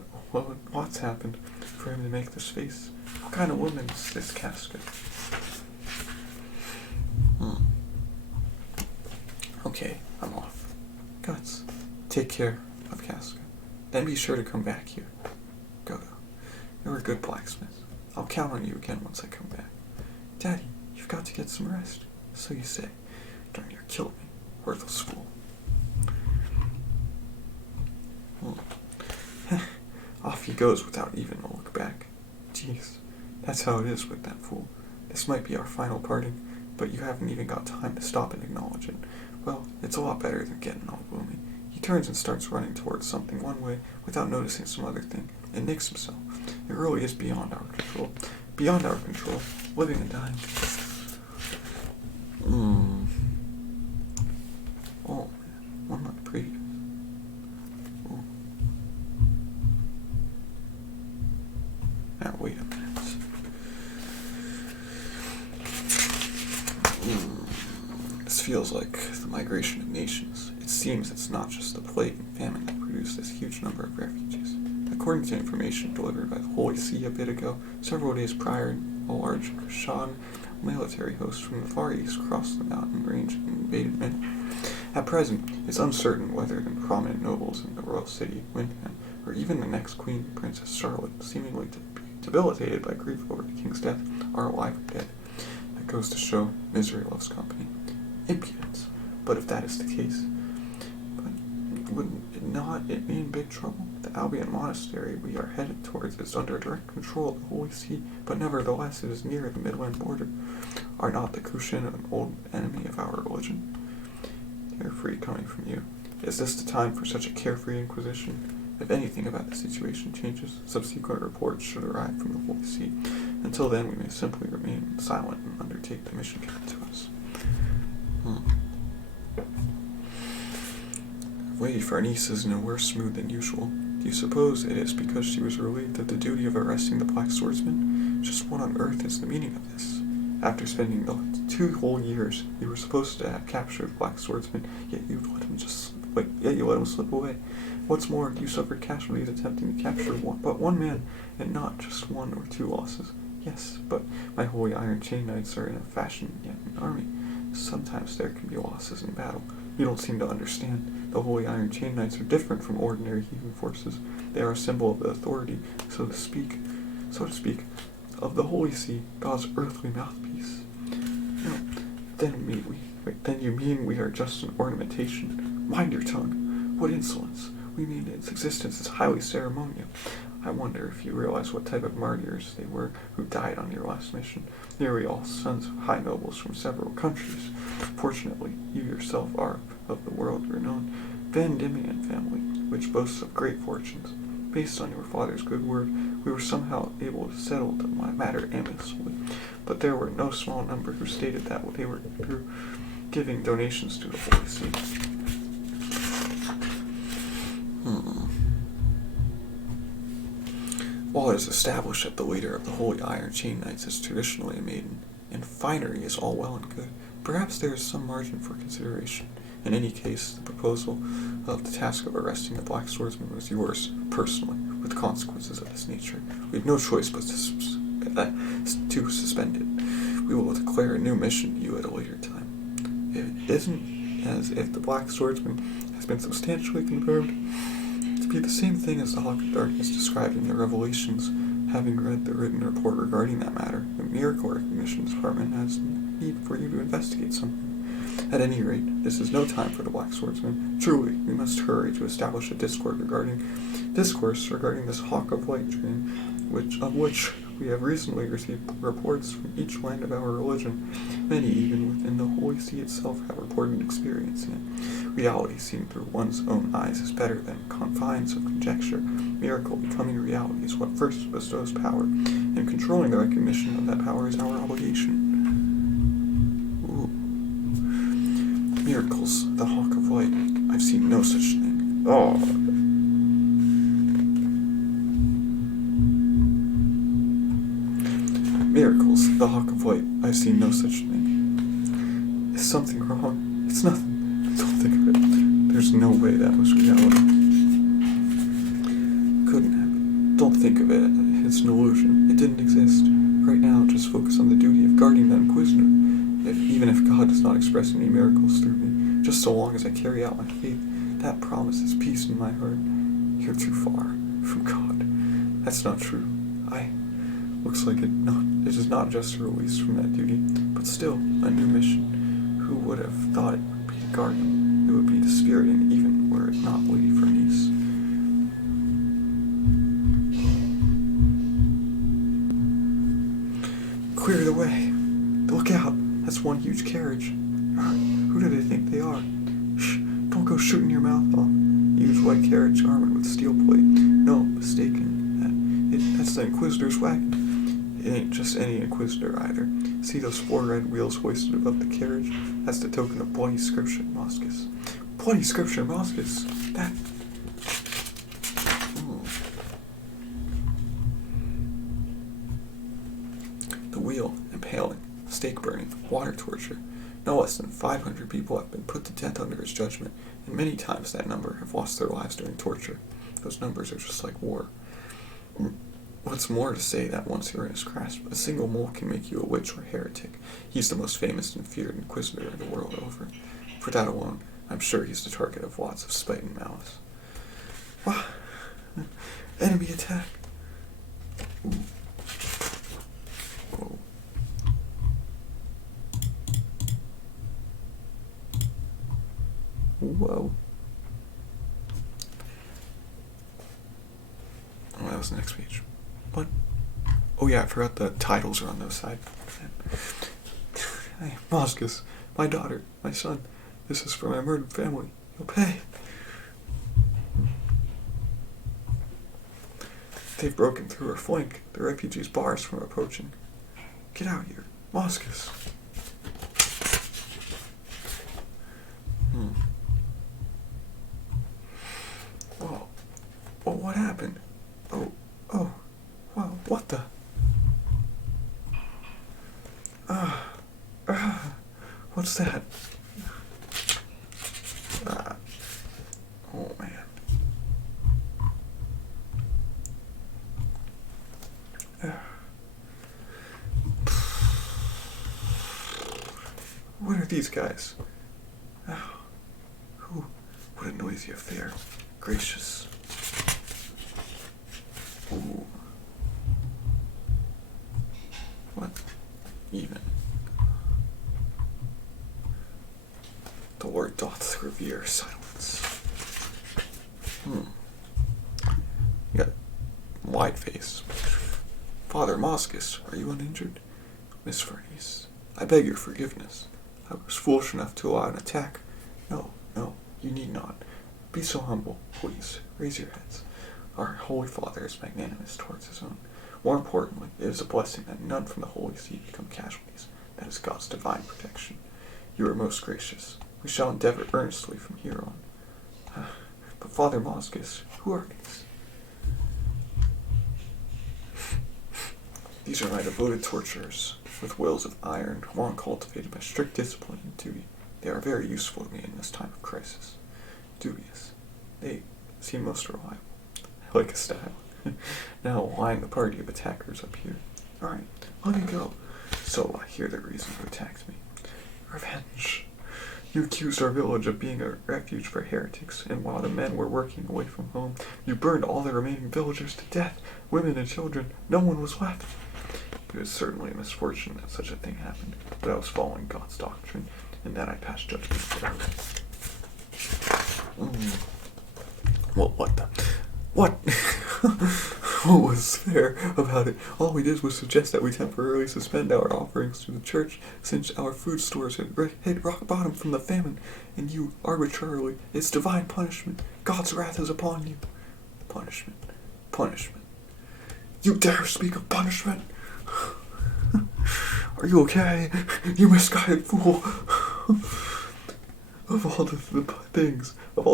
what's happened for him to make this face? What kind of woman is this Casca? Okay, I'm off. Guts, take care of Casca. Then be sure to come back here. Godo, you're a good blacksmith. I'll count on you again once I come back. Daddy, you've got to get some rest. So you say. Darn, you killed me. Worthless fool. Off he goes without even a look back. Jeez, that's how it is with that fool. This might be our final parting, but you haven't even got time to stop and acknowledge it. Well, it's a lot better than getting all gloomy. He turns and starts running towards something one way without noticing some other thing, and nicks himself. It really is beyond our control. Beyond our control, living and dying. Oh, man, one not pretty. Now, wait a minute. This feels like the migration of nations. It seems it's not just the plague and famine that produced this huge number of refugees. According to information delivered by the Holy See a bit ago, several days prior, a large Shan military host from the Far East crossed the mountain range and invaded many. At present, it's uncertain whether the prominent nobles in the royal city of Windham, or even the next queen, Princess Charlotte, seemingly debilitated by grief over the king's death, are alive or dead. That goes to show misery loves company. Impudence. But if that is the case, wouldn't it not be in big trouble? The Albion Monastery we are headed towards is under direct control of the Holy See, but nevertheless it is near the Midland border. Are not the Kushin an old enemy of our religion? Carefree coming from you. Is this the time for such a carefree inquisition? If anything about the situation changes, subsequent reports should arrive from the Holy See. Until then, we may simply remain silent and undertake the mission given to us. Lady Farnese is in a worse mood than usual. Do you suppose it is because she was relieved of the duty of arresting the Black Swordsman? Just what on earth is the meaning of this? After spending 2 whole years, you were supposed to have captured the Black Swordsman, yet you let him slip away. What's more, you suffered casualties attempting to capture but one man, and not just 1 or 2 losses. Yes, but my Holy Iron Chain Knights are in a fashion yet an army. Sometimes there can be losses in battle. You don't seem to understand. The Holy Iron Chain Knights are different from ordinary heathen forces. They are a symbol of the authority, so to speak, of the Holy See, God's earthly mouthpiece. No, then you mean we are just an ornamentation? Mind your tongue. What insolence. We mean its existence is highly ceremonial. I wonder if you realize what type of martyrs they were who died on your last mission. Nearly all sons of high nobles from several countries. Fortunately, you yourself are of the world-renowned Van Diemen family, which boasts of great fortunes. Based on your father's good word, we were somehow able to settle the matter amicably, but there were no small number who stated that they were through giving donations to the Holy See. While it is established that the leader of the Holy Iron Chain Knights is traditionally a maiden, and finery is all well and good, perhaps there is some margin for consideration. In any case, the proposal of the task of arresting the Black Swordsman was yours, personally, with consequences of this nature. We have no choice but to suspend it. We will declare a new mission to you at a later time. It isn't as if the Black Swordsman has been substantially confirmed to be the same thing as the Hawk of Darkness described in the Revelations. Having read the written report regarding that matter, the Miracle Recognition Department has need for you to investigate something. At any rate, this is no time for the Black Swordsman. Truly, we must hurry to establish a discourse regarding this Hawk of Light train, of which we have recently received reports from each land of our religion. Many, even within the Holy See itself, have reported experiencing it. Reality seen through one's own eyes is better than confines of conjecture. Miracle becoming reality is what first bestows power, and controlling the recognition of that power is our obligation. Miracles, the Hawk of Light. I've seen no such thing. Oh. Miracles, the Hawk of Light. I've seen no such thing. Is something wrong? It's nothing. Don't think of it. There's no way that was reality. Couldn't have. Don't think of it. It's an illusion. It didn't exist. Right now, just focus on the duty of guarding the Inquisitor. Even if God does not express any miracles through me, just so long as I carry out my faith, that promises peace in my heart. You're too far from God. That's not true. Looks like it is not just a release from that duty, but still a new mission. Who would have thought it would be a guardian? It would be dispiriting even were it not Lady Farnese. Clear the way. Look out. That's one huge carriage. Who do they think they are? Shh, don't go shooting your mouth off. Huge white carriage armored with steel plate. No, mistaken. That's the Inquisitor's wagon. It ain't just any Inquisitor either. See those 4 red wheels hoisted above the carriage? That's the token of Bloody Scripture Moscus. Bloody Scripture Moscus? That... The wheel, impaling, stake burning, water torture. No less than 500 people have been put to death under his judgment, and many times that number have lost their lives during torture. Those numbers are just like war. What's more to say that once you're in his grasp, a single mole can make you a witch or heretic. He's the most famous and feared Inquisitor the world over. For that alone, I'm sure he's the target of lots of spite and malice. What? Enemy attack! Ooh. Whoa. Oh, that was the next page. What? Oh yeah, I forgot the titles are on those side. Hey, Moscus, my daughter, my son. This is for my murdered family. You'll pay. They've broken through our flank. The refugees bar us from approaching. Get out here, Moscus. Whoa. Oh, what happened? Oh, wow, what the? What's that? Oh, man. What are these guys? What a noisy affair. Gracious. Ooh. What? Even. The Lord doth revere silence. You got wide face. Father Moscus, are you uninjured? Miss Farnese, I beg your forgiveness. I was foolish enough to allow an attack. No, you need not. Be so humble, please. Raise your heads. Our Holy Father is magnanimous towards his own. More importantly, it is a blessing that none from the Holy See become casualties. That is God's divine protection. You are most gracious. We shall endeavor earnestly from here on. But Father Moscus, who are these? These are my devoted torturers, with wills of iron, long cultivated by strict discipline and duty. They are very useful to me in this time of crisis. Dubious. They seem most reliable. I like a style. Now line the party of attackers up here. Alright, let me go. So I hear the reason you attacked me. Revenge. You accused our village of being a refuge for heretics, and while the men were working away from home, you burned all the remaining villagers to death. Women and children, no one was left. It was certainly a misfortune that such a thing happened, but I was following God's doctrine, and that I passed judgment without it. Well, what the? What? What was fair about it? All we did was suggest that we temporarily suspend our offerings to the church, since our food stores had hit rock bottom from the famine, and you, arbitrarily, it's divine punishment. God's wrath is upon you. Punishment. You dare speak of punishment? Are you okay? You misguided fool. Of all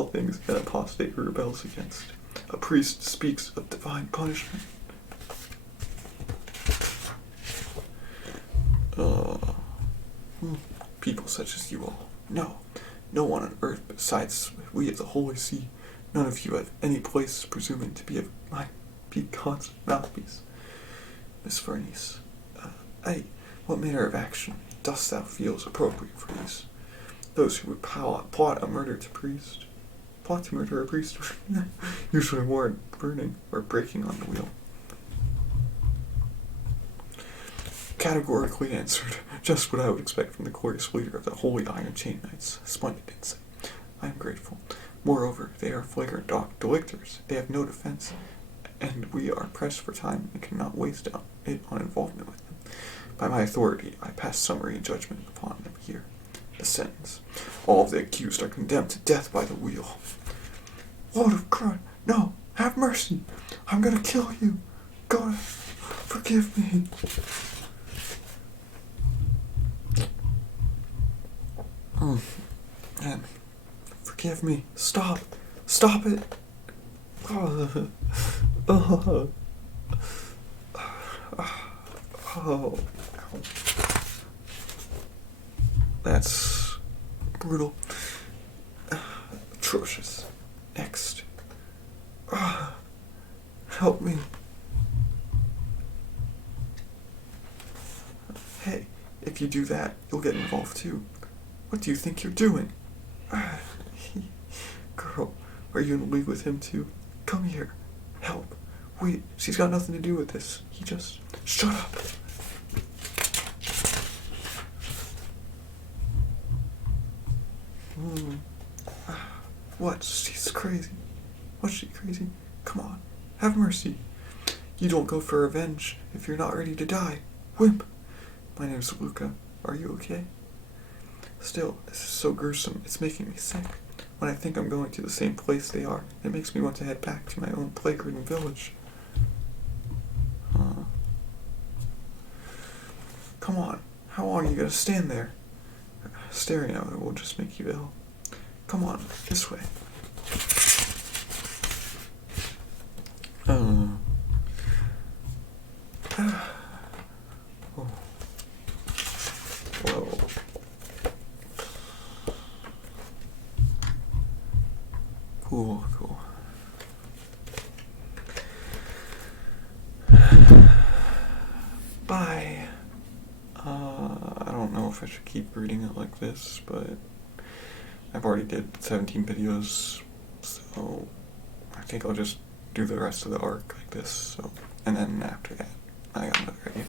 things, an apostate who rebels against. A priest speaks of divine punishment. People such as you all. No one on earth besides we of the Holy See. None of you have any place presuming to be God's mouthpiece. Miss Farnese, what manner of action dost thou feel is appropriate for these? Those who would plot a murder to priest. Plot to murder a priest usually warrant burning or breaking on the wheel. Categorically answered. Just what I would expect from the glorious leader of the Holy Iron Chain Knights. Splendid insight. I am grateful. Moreover, they are flagrant delictors. They have no defense, and we are pressed for time and cannot waste it on involvement with them. By my authority, I pass summary judgment upon them here. The sentence. All of the accused are condemned to death by the wheel. Lord of God, no, have mercy. I'm gonna kill you. God, forgive me. Man, forgive me. Stop it. Oh. That's brutal. Atrocious. Next. Help me. Hey, if you do that, you'll get involved too. What do you think you're doing? Girl, are you in league with him too? Come here. Help. Wait, she's got nothing to do with this. Shut up. What? She's crazy. What's she crazy? Come on. Have mercy. You don't go for revenge if you're not ready to die. Wimp. My name's Luca. Are you okay? Still, this is so gruesome. It's making me sick. When I think I'm going to the same place they are, it makes me want to head back to my own plague-ridden village. Come on. How long are you gonna stand there? Staring at it will just make you ill. Come on, this way. Oh. Whoa. Cool. Bye. I don't know if I should keep reading it like this, but I've already did 17 videos, so I think I'll just do the rest of the arc like this, and then after that, I got another idea.